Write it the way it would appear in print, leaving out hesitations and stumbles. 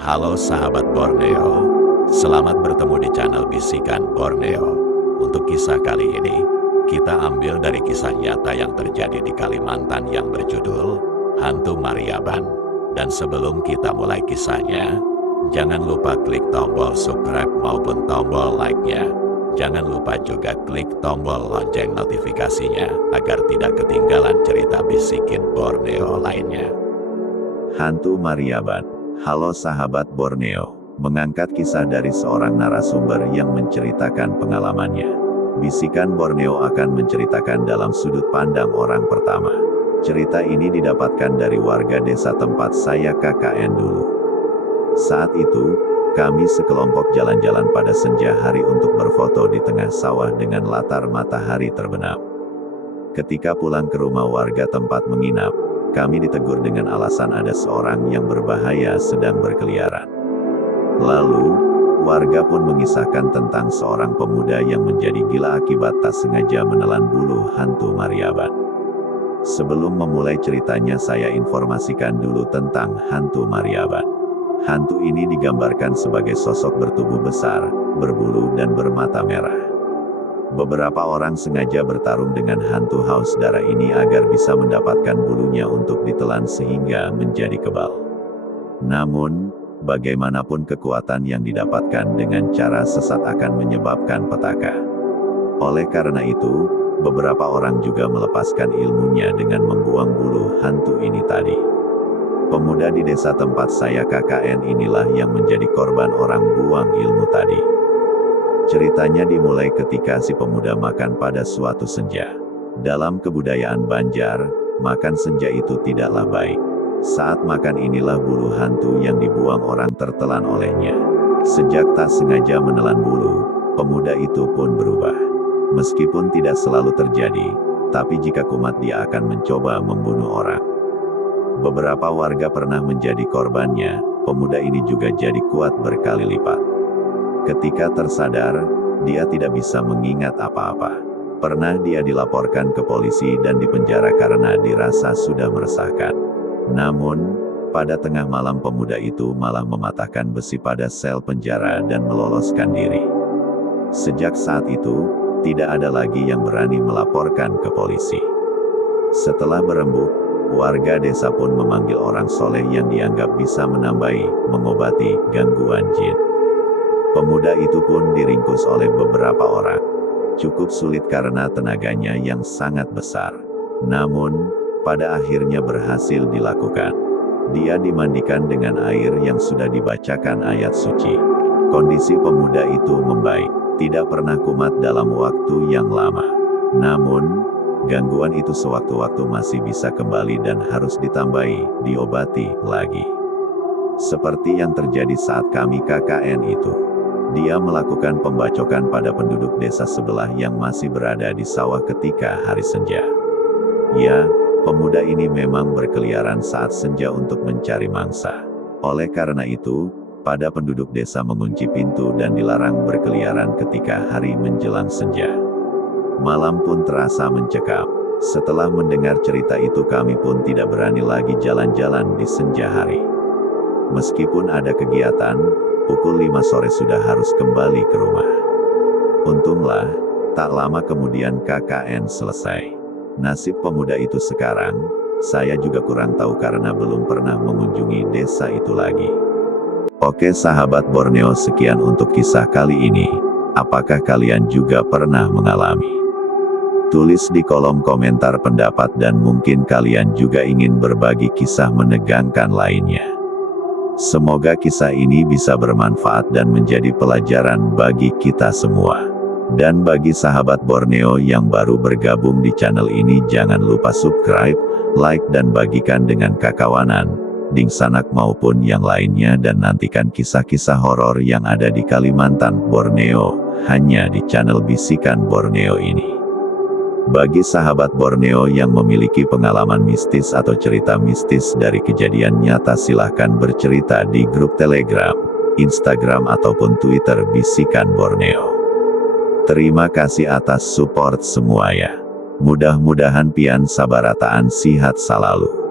Halo sahabat Borneo, selamat bertemu di channel Bisikan Borneo. Untuk kisah kali ini, kita ambil dari kisah nyata yang terjadi di Kalimantan yang berjudul Hantu Mariaban. Dan sebelum kita mulai kisahnya, jangan lupa klik tombol subscribe maupun tombol like-nya. Jangan lupa juga klik tombol lonceng notifikasinya agar tidak ketinggalan cerita Bisikin Borneo lainnya. Hantu Mariaban. Halo sahabat Borneo, mengangkat kisah dari seorang narasumber yang menceritakan pengalamannya. Bisikan Borneo akan menceritakan dalam sudut pandang orang pertama. Cerita ini didapatkan dari warga desa tempat saya KKN dulu. Saat itu, kami sekelompok jalan-jalan pada senja hari untuk berfoto di tengah sawah dengan latar matahari terbenam. Ketika pulang ke rumah warga tempat menginap, kami ditegur dengan alasan ada seorang yang berbahaya sedang berkeliaran. Lalu, warga pun mengisahkan tentang seorang pemuda yang menjadi gila akibat tak sengaja menelan bulu hantu Mariaban. Sebelum memulai ceritanya, saya informasikan dulu tentang hantu Mariaban. Hantu ini digambarkan sebagai sosok bertubuh besar, berbulu dan bermata merah. Beberapa orang sengaja bertarung dengan hantu haus darah ini agar bisa mendapatkan bulunya untuk ditelan sehingga menjadi kebal. Namun, bagaimanapun kekuatan yang didapatkan dengan cara sesat akan menyebabkan petaka. Oleh karena itu, beberapa orang juga melepaskan ilmunya dengan membuang bulu hantu ini tadi. Pemuda di desa tempat saya KKN inilah yang menjadi korban orang buang ilmu tadi. Ceritanya dimulai ketika si pemuda makan pada suatu senja. Dalam kebudayaan Banjar, makan senja itu tidaklah baik. Saat makan inilah bulu hantu yang dibuang orang tertelan olehnya. Sejak tak sengaja menelan bulu, pemuda itu pun berubah. Meskipun tidak selalu terjadi, tapi jika kumat dia akan mencoba membunuh orang. Beberapa warga pernah menjadi korbannya, pemuda ini juga jadi kuat berkali lipat. Ketika tersadar, dia tidak bisa mengingat apa-apa. Pernah dia dilaporkan ke polisi dan dipenjara karena dirasa sudah meresahkan. Namun, pada tengah malam pemuda itu malah mematahkan besi pada sel penjara dan meloloskan diri. Sejak saat itu, tidak ada lagi yang berani melaporkan ke polisi. Setelah berembuk, warga desa pun memanggil orang soleh yang dianggap bisa mengobati gangguan jin. Pemuda itu pun diringkus oleh beberapa orang. Cukup sulit karena tenaganya yang sangat besar. Namun, pada akhirnya berhasil dilakukan. Dia dimandikan dengan air yang sudah dibacakan ayat suci. Kondisi pemuda itu membaik, tidak pernah kumat dalam waktu yang lama. Namun, gangguan itu sewaktu-waktu masih bisa kembali dan harus diobati lagi. Seperti yang terjadi saat kami KKN itu. Dia melakukan pembacokan pada penduduk desa sebelah yang masih berada di sawah ketika hari senja. Ya, pemuda ini memang berkeliaran saat senja untuk mencari mangsa. Oleh karena itu, pada penduduk desa mengunci pintu dan dilarang berkeliaran ketika hari menjelang senja. Malam pun terasa mencekam. Setelah mendengar cerita itu kami pun tidak berani lagi jalan-jalan di senja hari. Meskipun ada kegiatan, pukul 5 sore sudah harus kembali ke rumah. Untunglah, tak lama kemudian KKN selesai. Nasib pemuda itu sekarang, saya juga kurang tahu karena belum pernah mengunjungi desa itu lagi. Oke sahabat Borneo, sekian untuk kisah kali ini. Apakah kalian juga pernah mengalami? Tulis di kolom komentar pendapat dan mungkin kalian juga ingin berbagi kisah menegangkan lainnya. Semoga kisah ini bisa bermanfaat dan menjadi pelajaran bagi kita semua. Dan bagi sahabat Borneo yang baru bergabung di channel ini, jangan lupa subscribe, like dan bagikan dengan kakawanan, dingsanak maupun yang lainnya, dan nantikan kisah-kisah horor yang ada di Kalimantan, Borneo, hanya di channel Bisikan Borneo ini. Bagi sahabat Borneo yang memiliki pengalaman mistis atau cerita mistis dari kejadian nyata, silahkan bercerita di grup Telegram, Instagram ataupun Twitter Bisikan Borneo. Terima kasih atas support semua ya. Mudah-mudahan pian sabarataan sihat selalu.